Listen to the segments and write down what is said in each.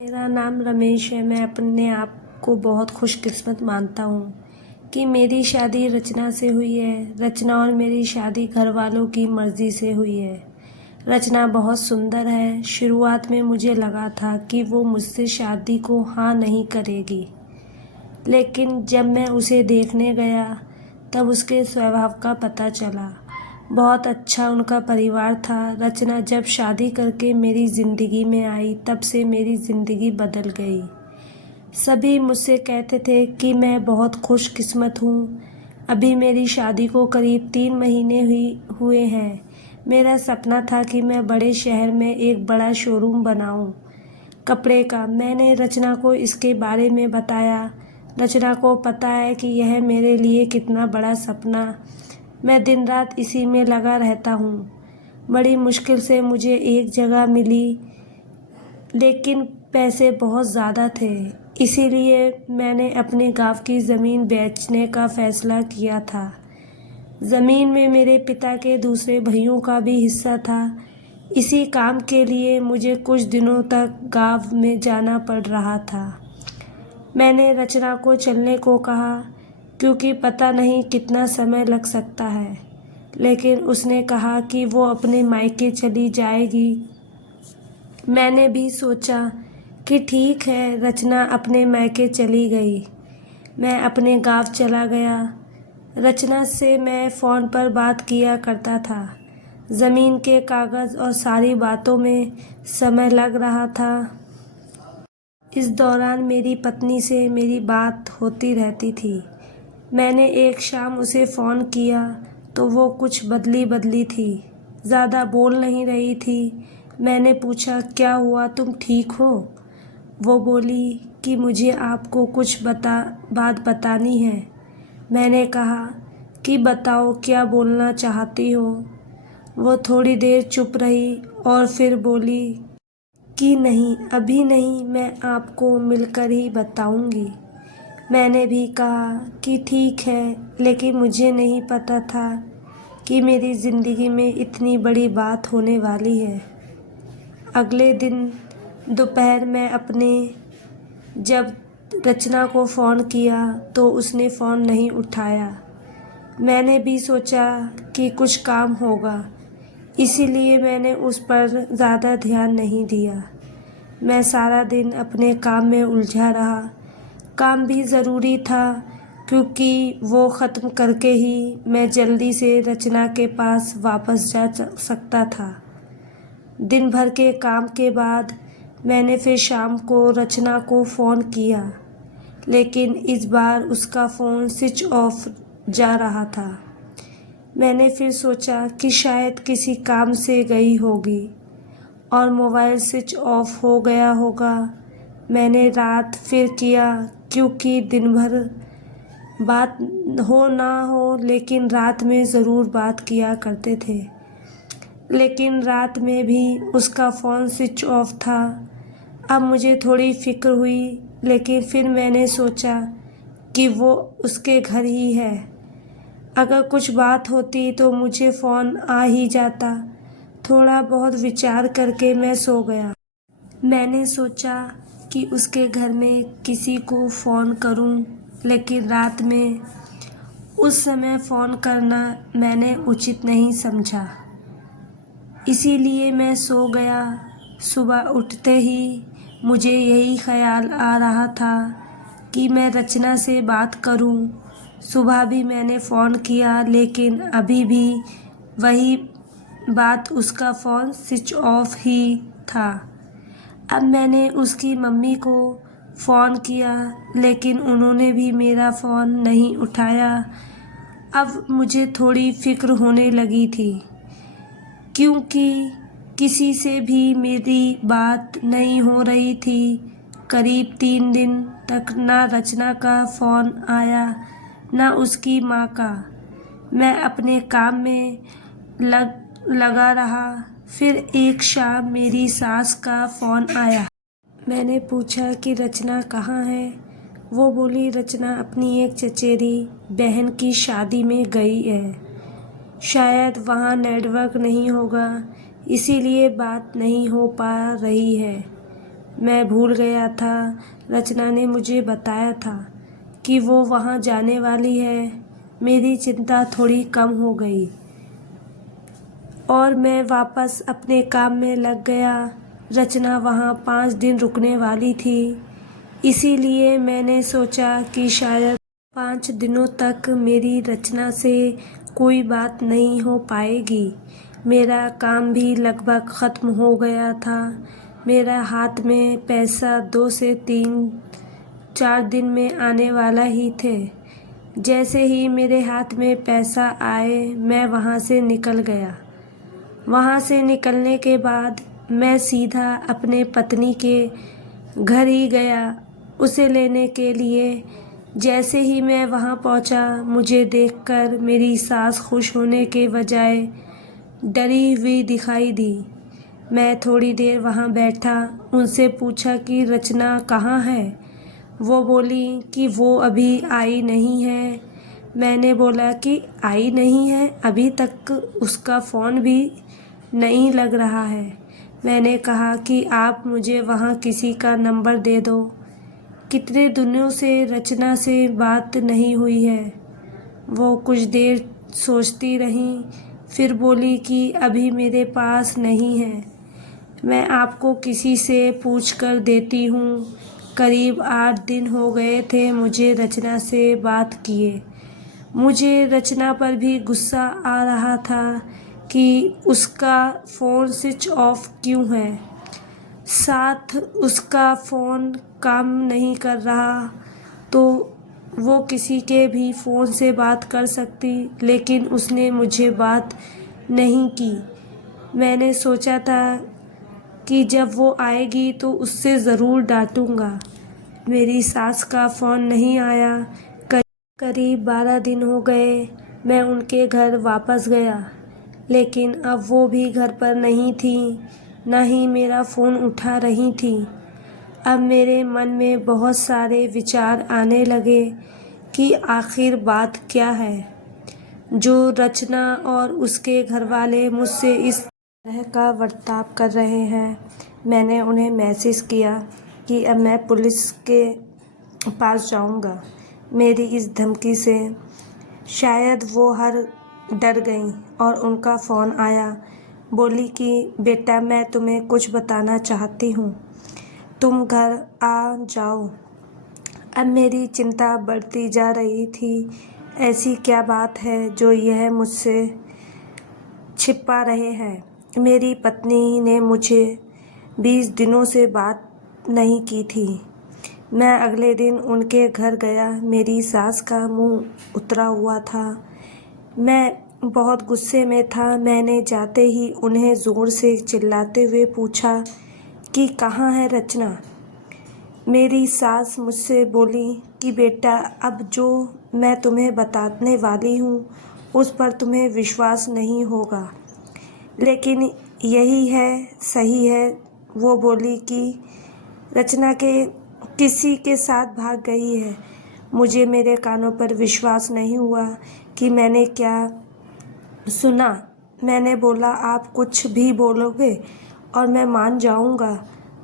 मेरा नाम रमेश है। मैं अपने आप को बहुत खुशकिस्मत मानता हूँ कि मेरी शादी रचना से हुई है। रचना और मेरी शादी घर वालों की मर्ज़ी से हुई है। रचना बहुत सुंदर है। शुरुआत में मुझे लगा था कि वो मुझसे शादी को हाँ नहीं करेगी, लेकिन जब मैं उसे देखने गया तब उसके स्वभाव का पता चला। बहुत अच्छा उनका परिवार था। रचना जब शादी करके मेरी ज़िंदगी में आई तब से मेरी ज़िंदगी बदल गई। सभी मुझसे कहते थे कि मैं बहुत खुशकिस्मत हूँ। अभी मेरी शादी को करीब 3 महीने हुए हैं। मेरा सपना था कि मैं बड़े शहर में एक बड़ा शोरूम बनाऊँ कपड़े का। मैंने रचना को इसके बारे में बताया। रचना को पता है कि यह मेरे लिए कितना बड़ा सपना। मैं दिन रात इसी में लगा रहता हूँ। बड़ी मुश्किल से मुझे एक जगह मिली, लेकिन पैसे बहुत ज़्यादा थे। इसीलिए मैंने अपने गांव की ज़मीन बेचने का फ़ैसला किया था। ज़मीन में मेरे पिता के दूसरे भाइयों का भी हिस्सा था। इसी काम के लिए मुझे कुछ दिनों तक गांव में जाना पड़ रहा था। मैंने रचना को चलने को कहा, क्योंकि पता नहीं कितना समय लग सकता है, लेकिन उसने कहा कि वो अपने मायके चली जाएगी। मैंने भी सोचा कि ठीक है। रचना अपने मायके चली गई। मैं अपने गांव चला गया। रचना से मैं फ़ोन पर बात किया करता था। ज़मीन के कागज़ और सारी बातों में समय लग रहा था। इस दौरान मेरी पत्नी से मेरी बात होती रहती थी। मैंने एक शाम उसे फ़ोन किया तो वो कुछ बदली बदली थी, ज़्यादा बोल नहीं रही थी। मैंने पूछा, क्या हुआ, तुम ठीक हो? वो बोली कि मुझे आपको कुछ बात बतानी है। मैंने कहा कि बताओ, क्या बोलना चाहती हो? वो थोड़ी देर चुप रही और फिर बोली कि नहीं, अभी नहीं, मैं आपको मिलकर ही बताऊंगी। मैंने भी कहा कि ठीक है, लेकिन मुझे नहीं पता था कि मेरी ज़िंदगी में इतनी बड़ी बात होने वाली है। अगले दिन दोपहर में जब रचना को फ़ोन किया तो उसने फ़ोन नहीं उठाया। मैंने भी सोचा कि कुछ काम होगा, इसीलिए मैंने उस पर ज़्यादा ध्यान नहीं दिया। मैं सारा दिन अपने काम में उलझा रहा। काम भी ज़रूरी था, क्योंकि वो ख़त्म करके ही मैं जल्दी से रचना के पास वापस जा सकता था। दिन भर के काम के बाद मैंने फिर शाम को रचना को फ़ोन किया, लेकिन इस बार उसका फ़ोन स्विच ऑफ जा रहा था। मैंने फिर सोचा कि शायद किसी काम से गई होगी और मोबाइल स्विच ऑफ हो गया होगा। मैंने रात फिर किया, क्योंकि दिन भर बात हो ना हो, लेकिन रात में ज़रूर बात किया करते थे। लेकिन रात में भी उसका फ़ोन स्विच ऑफ था। अब मुझे थोड़ी फ़िक्र हुई, लेकिन फिर मैंने सोचा कि वो उसके घर ही है। अगर कुछ बात होती तो मुझे फ़ोन आ ही जाता। थोड़ा बहुत विचार करके मैं सो गया। मैंने सोचा कि उसके घर में किसी को फ़ोन करूं, लेकिन रात में उस समय फ़ोन करना मैंने उचित नहीं समझा, इसीलिए मैं सो गया। सुबह उठते ही मुझे यही ख़याल आ रहा था कि मैं रचना से बात करूं। सुबह भी मैंने फ़ोन किया, लेकिन अभी भी वही बात, उसका फ़ोन स्विच ऑफ ही था। अब मैंने उसकी मम्मी को फ़ोन किया, लेकिन उन्होंने भी मेरा फ़ोन नहीं उठाया। अब मुझे थोड़ी फ़िक्र होने लगी थी, क्योंकि किसी से भी मेरी बात नहीं हो रही थी। करीब 3 दिन तक ना रचना का फ़ोन आया, ना उसकी माँ का। मैं अपने काम में लगा रहा। फिर एक शाम मेरी सास का फ़ोन आया। मैंने पूछा कि रचना कहाँ है? वो बोली, रचना अपनी एक चचेरी बहन की शादी में गई है। शायद वहाँ नेटवर्क नहीं होगा, इसीलिए बात नहीं हो पा रही है। मैं भूल गया था। रचना ने मुझे बताया था कि वो वहाँ जाने वाली है। मेरी चिंता थोड़ी कम हो गई और मैं वापस अपने काम में लग गया। रचना वहाँ 5 दिन रुकने वाली थी, इसीलिए मैंने सोचा कि शायद 5 दिनों तक मेरी रचना से कोई बात नहीं हो पाएगी। मेरा काम भी लगभग ख़त्म हो गया था। मेरा हाथ में पैसा 2 से 3-4 दिन में आने वाला ही थे। जैसे ही मेरे हाथ में पैसा आए, मैं वहाँ से निकल गया। वहाँ से निकलने के बाद मैं सीधा अपने पत्नी के घर ही गया उसे लेने के लिए। जैसे ही मैं वहाँ पहुँचा, मुझे देखकर मेरी सास खुश होने के बजाय डरी हुई दिखाई दी। मैं थोड़ी देर वहाँ बैठा, उनसे पूछा कि रचना कहाँ है। वो बोली कि वो अभी आई नहीं है। मैंने बोला कि आई नहीं है, अभी तक उसका फ़ोन भी नहीं लग रहा है। मैंने कहा कि आप मुझे वहाँ किसी का नंबर दे दो। कितने दिनों से रचना से बात नहीं हुई है। वो कुछ देर सोचती रही, फिर बोली कि अभी मेरे पास नहीं है, मैं आपको किसी से पूछ कर देती हूँ। करीब 8 दिन हो गए थे मुझे रचना से बात किए। मुझे रचना पर भी गुस्सा आ रहा था कि उसका फ़ोन स्विच ऑफ क्यों है, साथ उसका फ़ोन काम नहीं कर रहा तो वो किसी के भी फ़ोन से बात कर सकती, लेकिन उसने मुझे बात नहीं की। मैंने सोचा था कि जब वो आएगी तो उससे ज़रूर डांटूंगा। मेरी सास का फ़ोन नहीं आया। करीब 12 दिन हो गए। मैं उनके घर वापस गया, लेकिन अब वो भी घर पर नहीं थी, न ही मेरा फ़ोन उठा रही थी। अब मेरे मन में बहुत सारे विचार आने लगे कि आखिर बात क्या है जो रचना और उसके घरवाले मुझसे इस तरह का बर्ताव कर रहे हैं। मैंने उन्हें मैसेज किया कि अब मैं पुलिस के पास जाऊंगा मेरी इस धमकी से। शायद वो डर गईं और उनका फ़ोन आया। बोली कि बेटा, मैं तुम्हें कुछ बताना चाहती हूँ, तुम घर आ जाओ। अब मेरी चिंता बढ़ती जा रही थी। ऐसी क्या बात है जो यह मुझसे छिपा रहे हैं। मेरी पत्नी ने मुझे 20 दिनों से बात नहीं की थी। मैं अगले दिन उनके घर गया। मेरी सास का मुंह उतरा हुआ था। मैं बहुत गुस्से में था। मैंने जाते ही उन्हें ज़ोर से चिल्लाते हुए पूछा कि कहाँ है रचना। मेरी सास मुझसे बोली कि बेटा, अब जो मैं तुम्हें बताने वाली हूँ उस पर तुम्हें विश्वास नहीं होगा, लेकिन यही है, सही है। वो बोली कि रचना के किसी के साथ भाग गई है। मुझे मेरे कानों पर विश्वास नहीं हुआ कि मैंने क्या सुना। मैंने बोला, आप कुछ भी बोलोगे और मैं मान जाऊंगा।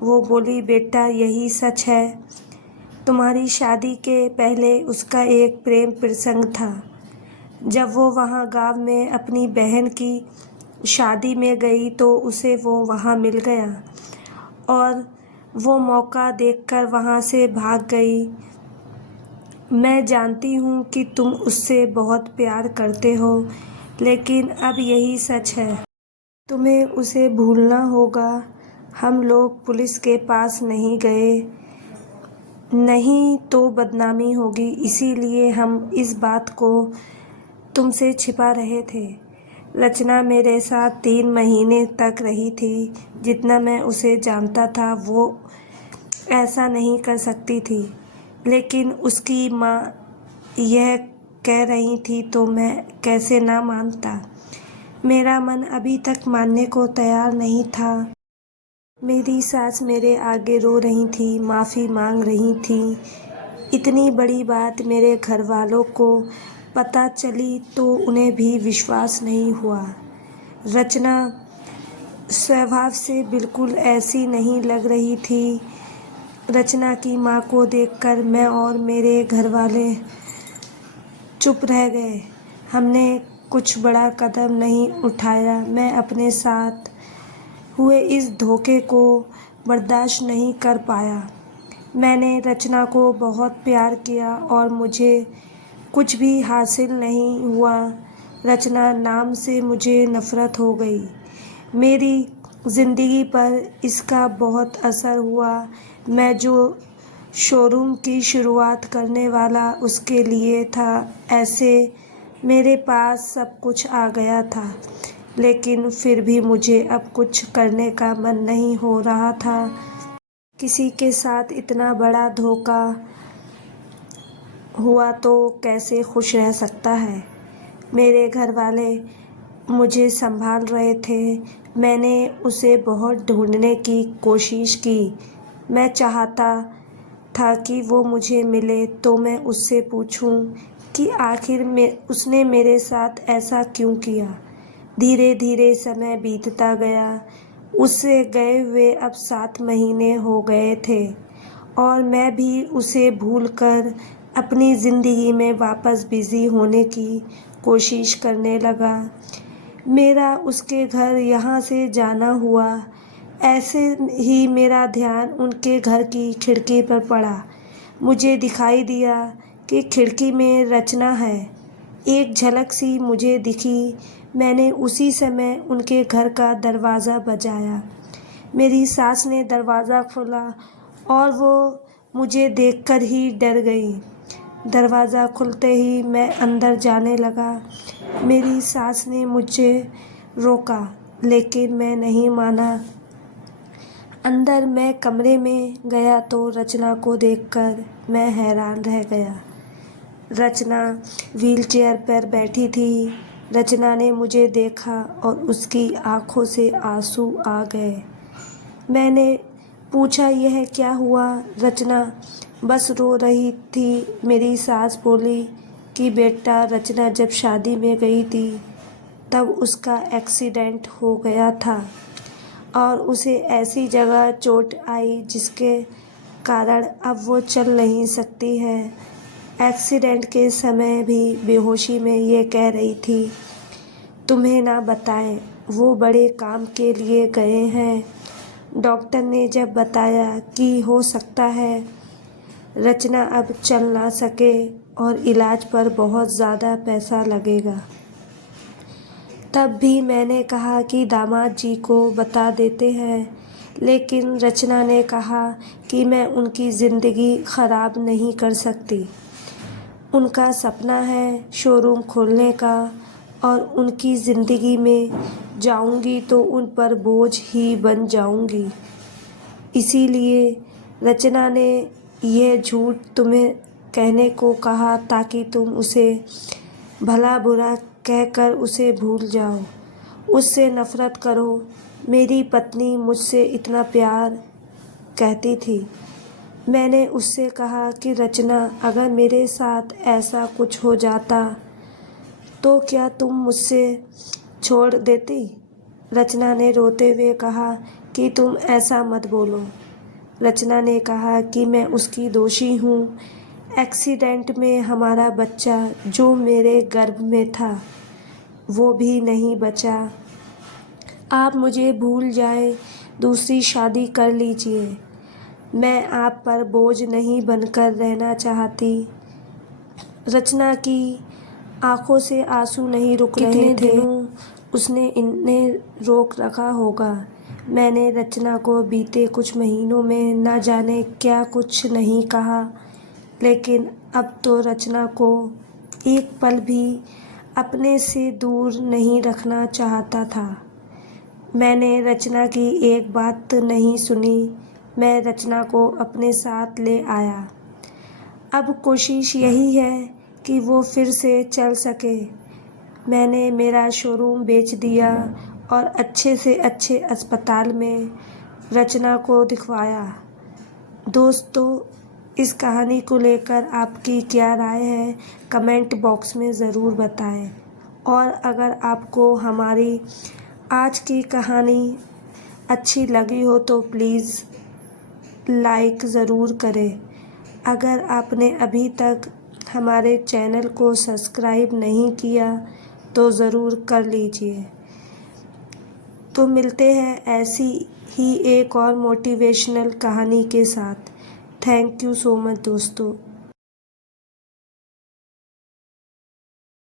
वो बोली, बेटा, यही सच है। तुम्हारी शादी के पहले उसका एक प्रेम प्रसंग था। जब वो वहाँ गांव में अपनी बहन की शादी में गई तो उसे वो वहाँ मिल गया और वो मौका देखकर वहाँ से भाग गई। मैं जानती हूँ कि तुम उससे बहुत प्यार करते हो, लेकिन अब यही सच है। तुम्हें उसे भूलना होगा। हम लोग पुलिस के पास नहीं गए, नहीं तो बदनामी होगी, इसीलिए हम इस बात को तुमसे छिपा रहे थे। रचना मेरे साथ 3 महीने तक रही थी। जितना मैं उसे जानता था वो ऐसा नहीं कर सकती थी, लेकिन उसकी माँ यह कह रही थी तो मैं कैसे ना मानता। मेरा मन अभी तक मानने को तैयार नहीं था। मेरी सास मेरे आगे रो रही थी, माफ़ी मांग रही थी। इतनी बड़ी बात मेरे घर वालों को पता चली तो उन्हें भी विश्वास नहीं हुआ। रचना स्वभाव से बिल्कुल ऐसी नहीं लग रही थी रचना की माँ को देखकर मैं और मेरे घर वाले चुप रह गए। हमने कुछ बड़ा कदम नहीं उठाया। मैं अपने साथ हुए इस धोखे को बर्दाश्त नहीं कर पाया। मैंने रचना को बहुत प्यार किया और मुझे कुछ भी हासिल नहीं हुआ। रचना नाम से मुझे नफ़रत हो गई। मेरी ज़िंदगी पर इसका बहुत असर हुआ। मैं जो शोरूम की शुरुआत करने वाला उसके लिए था, ऐसे मेरे पास सब कुछ आ गया था, लेकिन फिर भी मुझे अब कुछ करने का मन नहीं हो रहा था। किसी के साथ इतना बड़ा धोखा हुआ तो कैसे खुश रह सकता है। मेरे घर वाले मुझे संभाल रहे थे। मैंने उसे बहुत ढूंढने की कोशिश की। मैं चाहता था कि वो मुझे मिले तो मैं उससे पूछूं कि आखिर में उसने मेरे साथ ऐसा क्यों किया। धीरे धीरे समय बीतता गया। उससे गए हुए अब 7 महीने हो गए थे और मैं भी उसे भूलकर अपनी ज़िंदगी में वापस बिज़ी होने की कोशिश करने लगा। मेरा उसके घर यहाँ से जाना हुआ। ऐसे ही मेरा ध्यान उनके घर की खिड़की पर पड़ा। मुझे दिखाई दिया कि खिड़की में रचना है। एक झलक सी मुझे दिखी। मैंने उसी समय उनके घर का दरवाज़ा बजाया। मेरी सास ने दरवाज़ा खोला और वो मुझे देखकर ही डर गई। दरवाज़ा खुलते ही मैं अंदर जाने लगा। मेरी सास ने मुझे रोका, लेकिन मैं नहीं माना। अंदर मैं कमरे में गया तो रचना को देखकर मैं हैरान रह गया। रचना व्हीलचेयर पर बैठी थी। रचना ने मुझे देखा और उसकी आंखों से आंसू आ गए। मैंने पूछा, यह क्या हुआ? रचना बस रो रही थी। मेरी सास बोली कि बेटा, रचना जब शादी में गई थी तब उसका एक्सीडेंट हो गया था और उसे ऐसी जगह चोट आई जिसके कारण अब वो चल नहीं सकती है। एक्सीडेंट के समय भी बेहोशी में ये कह रही थी, तुम्हें ना बताएं, वो बड़े काम के लिए गए हैं। डॉक्टर ने जब बताया कि हो सकता है रचना अब चल ना सके और इलाज पर बहुत ज़्यादा पैसा लगेगा, तब भी मैंने कहा कि दामाद जी को बता देते हैं। लेकिन रचना ने कहा कि मैं उनकी ज़िंदगी ख़राब नहीं कर सकती। उनका सपना है शोरूम खोलने का और उनकी ज़िंदगी में जाऊंगी तो उन पर बोझ ही बन जाऊंगी। इसीलिए रचना ने यह झूठ तुम्हें कहने को कहा ताकि तुम उसे भला बुरा कहकर उसे भूल जाओ, उससे नफ़रत करो। मेरी पत्नी मुझसे इतना प्यार कहती थी। मैंने उससे कहा कि रचना, अगर मेरे साथ ऐसा कुछ हो जाता तो क्या तुम मुझसे छोड़ देती? रचना ने रोते हुए कहा कि तुम ऐसा मत बोलो। रचना ने कहा कि मैं उसकी दोषी हूँ। एक्सीडेंट में हमारा बच्चा जो मेरे गर्भ में था वो भी नहीं बचा। आप मुझे भूल जाए, दूसरी शादी कर लीजिए। मैं आप पर बोझ नहीं बनकर रहना चाहती। रचना की आंखों से आंसू नहीं रुक रहे थे। दिनों उसने इन्हें रोक रखा होगा। मैंने रचना को बीते कुछ महीनों में न जाने क्या कुछ नहीं कहा, लेकिन अब तो रचना को एक पल भी अपने से दूर नहीं रखना चाहता था। मैंने रचना की एक बात नहीं सुनी। मैं रचना को अपने साथ ले आया। अब कोशिश यही है कि वो फिर से चल सके। मैंने मेरा शोरूम बेच दिया और अच्छे से अच्छे अस्पताल में रचना को दिखवाया। दोस्तों, इस कहानी को लेकर आपकी क्या राय है, कमेंट बॉक्स में ज़रूर बताएं। और अगर आपको हमारी आज की कहानी अच्छी लगी हो तो प्लीज़ लाइक ज़रूर करें। अगर आपने अभी तक हमारे चैनल को सब्सक्राइब नहीं किया तो ज़रूर कर लीजिए। तो मिलते हैं ऐसी ही एक और मोटिवेशनल कहानी के साथ। थैंक यू सो मच दोस्तों।